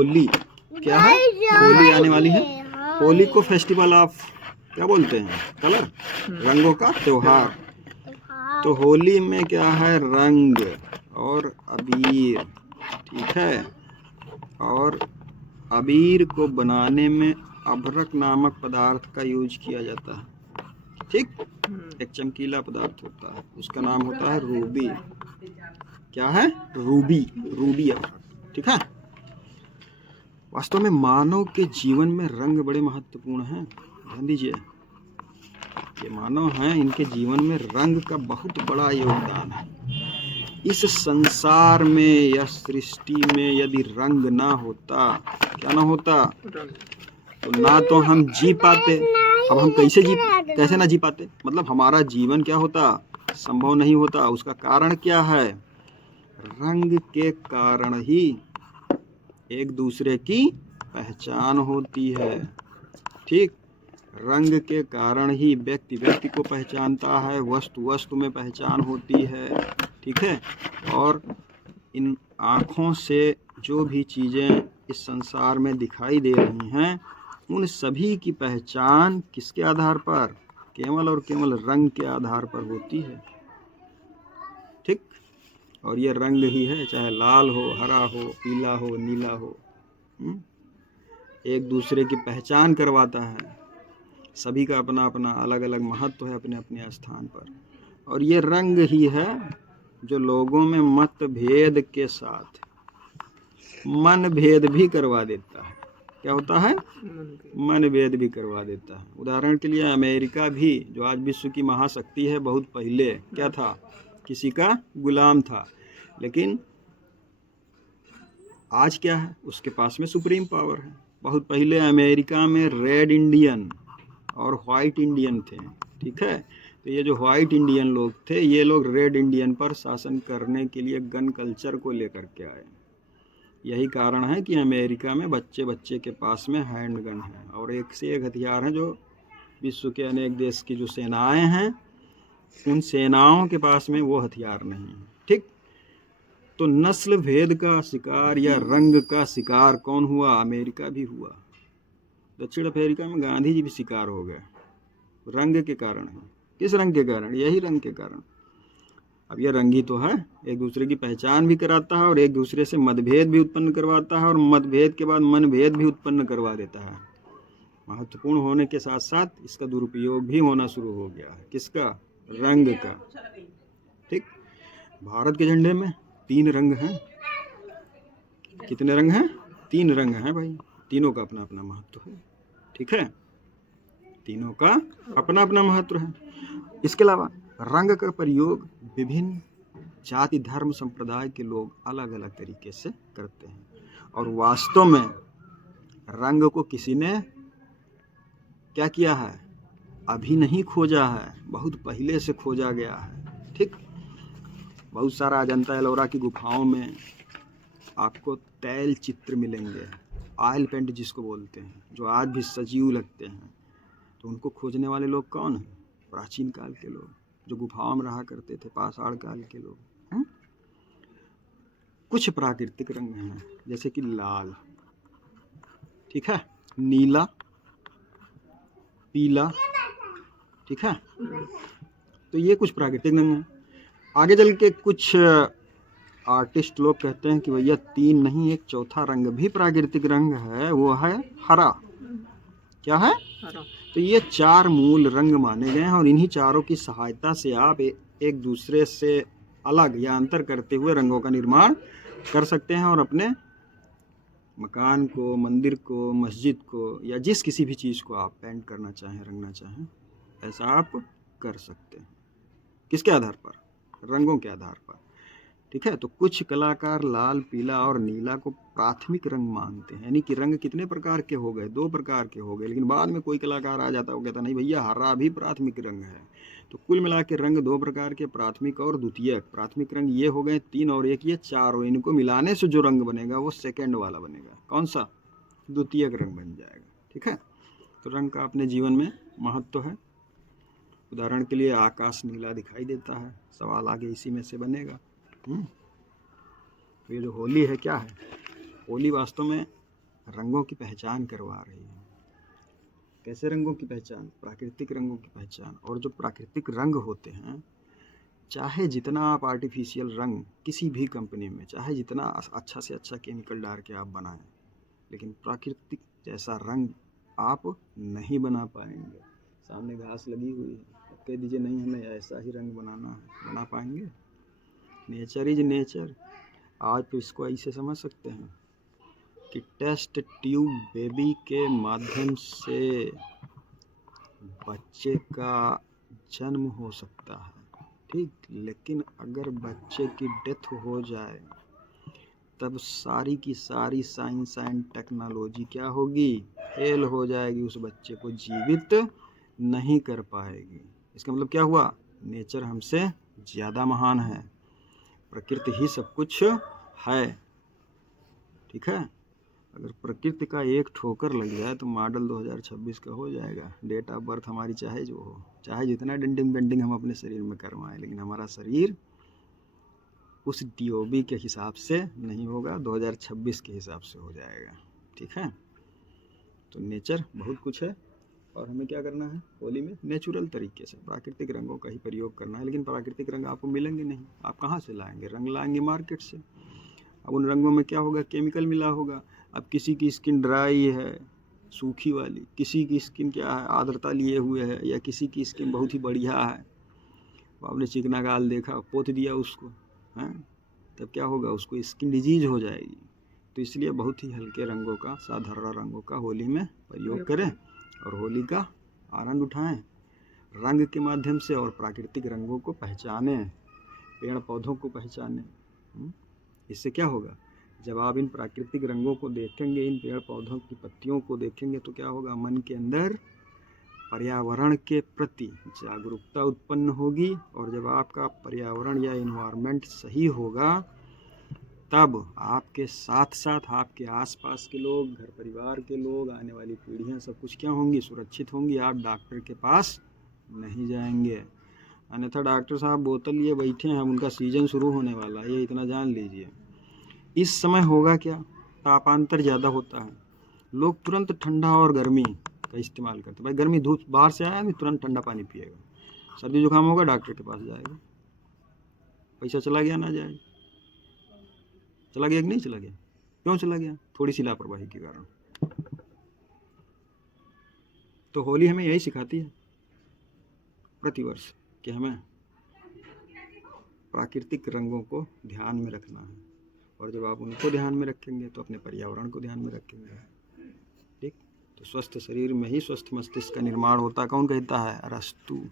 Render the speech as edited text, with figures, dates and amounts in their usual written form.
होली। क्या है? होली आने वाली है। होली को फेस्टिवल ऑफ क्या बोलते हैं? कलर, रंगों का त्योहार। तो होली में क्या है? रंग और अबीर। ठीक है। और अबीर को बनाने में अभ्रक नामक पदार्थ का यूज किया जाता है। ठीक। एक चमकीला पदार्थ होता है, उसका नाम होता है रूबी। क्या है? रूबी। रूबी अभ्रक। ठीक है। वास्तव में मानव के जीवन में रंग बड़े महत्वपूर्ण हैं। ध्यान दीजिए, ये मानव हैं, इनके जीवन में रंग का बहुत बड़ा योगदान है। इस संसार में या सृष्टि में यदि रंग ना होता, क्या ना होता? तो ना तो हम जी पाते। अब हम कैसे ना जी पाते? मतलब हमारा जीवन क्या होता? संभव नहीं होता। उसका कारण क्या है? रंग के कारण ही एक दूसरे की पहचान होती है। ठीक। रंग के कारण ही व्यक्ति व्यक्ति को पहचानता है, वस्तु वस्तु में पहचान होती है। ठीक है। और इन आँखों से जो भी चीज़ें इस संसार में दिखाई दे रही हैं, उन सभी की पहचान किसके आधार पर? केवल और केवल रंग के आधार पर होती है। ठीक। और ये रंग ही है, चाहे लाल हो, हरा हो, पीला हो, नीला हो, एक दूसरे की पहचान करवाता है। सभी का अपना अपना अलग अलग महत्व है अपने अपने स्थान पर। और ये रंग ही है जो लोगों में मतभेद के साथ मन भेद भी करवा देता है। क्या होता है? मन भेद भी करवा देता है। उदाहरण के लिए अमेरिका भी, जो आज विश्व की महाशक्ति है, बहुत पहले क्या था? किसी का गुलाम था। लेकिन आज क्या है? उसके पास में सुप्रीम पावर है। बहुत पहले अमेरिका में रेड इंडियन और वाइट इंडियन थे। ठीक है। तो ये जो वाइट इंडियन लोग थे, ये लोग रेड इंडियन पर शासन करने के लिए गन कल्चर को लेकर के आए। यही कारण है कि अमेरिका में बच्चे बच्चे के पास में हैंड गन है और एक से एक हथियार हैं, जो विश्व के अनेक देश की जो सेनाएं हैं, उन सेनाओं के पास में वो हथियार नहीं है। ठीक। तो नस्ल भेद का शिकार या रंग का शिकार कौन हुआ? अमेरिका भी हुआ। दक्षिण अफ्रीका में गांधी जी भी शिकार हो गए। रंग के कारण है। किस रंग के कारण? यही रंग के कारण। अब यह रंग ही तो है, एक दूसरे की पहचान भी कराता है और एक दूसरे से मतभेद भी उत्पन्न करवाता है और मतभेद के बाद मनभेद भी उत्पन्न करवा देता है। महत्वपूर्ण होने के साथ साथ इसका दुरुपयोग भी होना शुरू हो गया है। किसका? रंग का। ठीक। भारत के झंडे में 3 रंग हैं। कितने रंग हैं? 3 रंग हैं भाई। तीनों का अपना अपना महत्व है। ठीक है। तीनों का अपना अपना महत्व है। इसके अलावा रंग का प्रयोग विभिन्न जाति धर्म संप्रदाय के लोग अलग अलग तरीके से करते हैं। और वास्तव में रंग को किसी ने क्या किया है? अभी नहीं खोजा है, बहुत पहले से खोजा गया है। ठीक। बहुत सारा अजंता एलोरा की गुफाओं में आपको तैल चित्र मिलेंगे, ऑयल पेंट जिसको बोलते हैं, जो आज भी सजीव लगते हैं। तो उनको खोजने वाले लोग कौन हैं? प्राचीन काल के लोग, जो गुफाओं में रहा करते थे, पाषाण काल के लोग। कुछ प्राकृतिक रंग हैं, जैसे कि लाल, ठीक है, नीला, पीला। ठीक है। तो ये कुछ प्राकृतिक रंग हैं। आगे चल के कुछ आर्टिस्ट लोग कहते हैं कि भैया 3 नहीं, एक चौथा रंग भी प्राकृतिक रंग है, वो है हरा। क्या है? हरा। तो ये 4 मूल रंग माने गए हैं और इन्हीं चारों की सहायता से आप एक दूसरे से अलग या अंतर करते हुए रंगों का निर्माण कर सकते हैं और अपने मकान को, मंदिर को, मस्जिद को या जिस किसी भी चीज़ को आप पेंट करना चाहें, रंगना चाहें, ऐसा आप कर सकते हैं। किसके आधार पर? रंगों के आधार पर। ठीक है। तो कुछ कलाकार लाल, पीला और नीला को प्राथमिक रंग मानते हैं। यानी कि रंग कितने प्रकार के हो गए? 2 प्रकार के हो गए। लेकिन बाद में कोई कलाकार आ जाता है, वो कहता नहीं भैया हरा भी प्राथमिक रंग है। तो कुल मिला के रंग 2 प्रकार के, प्राथमिक और द्वितीयक। प्राथमिक रंग ये हो गए 3 और एक ये 4। इनको मिलाने से जो रंग बनेगा वो सेकेंड वाला बनेगा। कौन सा? द्वितीयक रंग बन जाएगा। ठीक है। तो रंग का अपने जीवन में महत्व है। उदाहरण के लिए आकाश नीला दिखाई देता है, सवाल आगे इसी में से बनेगा। ये जो होली है, क्या है? होली वास्तव में रंगों की पहचान करवा रही है। कैसे रंगों की पहचान? प्राकृतिक रंगों की पहचान। और जो प्राकृतिक रंग होते हैं, चाहे जितना आप आर्टिफिशियल रंग किसी भी कंपनी में चाहे जितना अच्छा से अच्छा केमिकल डाल के आप बनाएं, लेकिन प्राकृतिक जैसा रंग आप नहीं बना पाएंगे। सामने घास लगी हुई है, कह दीजिए नहीं हमें ऐसा ही रंग बनाना है, बना पाएंगे? Nature is nature. आज तो इसको ऐसे समझ सकते हैं कि टेस्ट ट्यूब बेबी के माध्यम से बच्चे का जन्म हो सकता है, ठीक, लेकिन अगर बच्चे की डेथ हो जाए तब सारी की सारी साइंस एंड टेक्नोलॉजी क्या होगी? फेल हो जाएगी, उस बच्चे को जीवित नहीं कर पाएगी। इसका मतलब क्या हुआ? नेचर हमसे ज़्यादा महान है, प्रकृति ही सब कुछ है, ठीक है। अगर प्रकृति का एक ठोकर लग जाए तो मॉडल 2026 का हो जाएगा। डेट ऑफ बर्थ हमारी चाहे जो हो, चाहे जितना डेंटिंग बेंडिंग हम अपने शरीर में करवाएं, लेकिन हमारा शरीर उस DOB के हिसाब से नहीं होगा, 2026 के हिसाब से हो जाएगा, ठीक है। तो नेचर बहुत कुछ है और हमें क्या करना है? होली में नेचुरल तरीके से प्राकृतिक रंगों का ही प्रयोग करना है। लेकिन प्राकृतिक रंग आपको मिलेंगे नहीं, आप कहाँ से लाएंगे? रंग लाएंगे मार्केट से। अब उन रंगों में क्या होगा? केमिकल मिला होगा। अब किसी की स्किन ड्राई है, सूखी वाली, किसी की स्किन क्या है, आर्द्रता लिए हुए है, या किसी की स्किन बहुत ही बढ़िया है, आपने चिकना गाल देखा, पोत दिया उसको, हैं, तब क्या होगा? उसको स्किन डिजीज हो जाएगी। तो इसलिए बहुत ही हल्के रंगों का, साधारण रंगों का होली में प्रयोग करें और होली का आनंद उठाएं रंग के माध्यम से, और प्राकृतिक रंगों को पहचानें, पेड़ पौधों को पहचानें। इससे क्या होगा? जब आप इन प्राकृतिक रंगों को देखेंगे, इन पेड़ पौधों की पत्तियों को देखेंगे, तो क्या होगा? मन के अंदर पर्यावरण के प्रति जागरूकता उत्पन्न होगी। और जब आपका पर्यावरण या इन्वायरमेंट सही होगा, तब आपके साथ साथ आपके आसपास के लोग, घर परिवार के लोग, आने वाली पीढ़ियां सब कुछ क्या होंगी? सुरक्षित होंगी। आप डॉक्टर के पास नहीं जाएंगे, अन्यथा डॉक्टर साहब बोतल लिए बैठे हैं, उनका सीजन शुरू होने वाला है, ये इतना जान लीजिए। इस समय होगा क्या? तापांतर ज़्यादा होता है, लोग तुरंत ठंडा और गर्मी का इस्तेमाल करते हैं। भाई गर्मी धूप बाहर से आया, तुरंत ठंडा पानी पिएगा। सर्दी जुकाम होगा, डॉक्टर के पास जाएगा। पैसा चला गया ना जाए? चला गया कि नहीं चला गया? क्यों चला गया? थोड़ी सी लापरवाही के कारण। तो होली हमें यही सिखाती है प्रतिवर्ष कि हमें प्राकृतिक रंगों को ध्यान में रखना है, और जब आप उनको ध्यान में रखेंगे तो अपने पर्यावरण को ध्यान में रखेंगे, ठीक। तो स्वस्थ शरीर में ही स्वस्थ मस्तिष्क का निर्माण होता है, कौन कहता है? अरस्तु।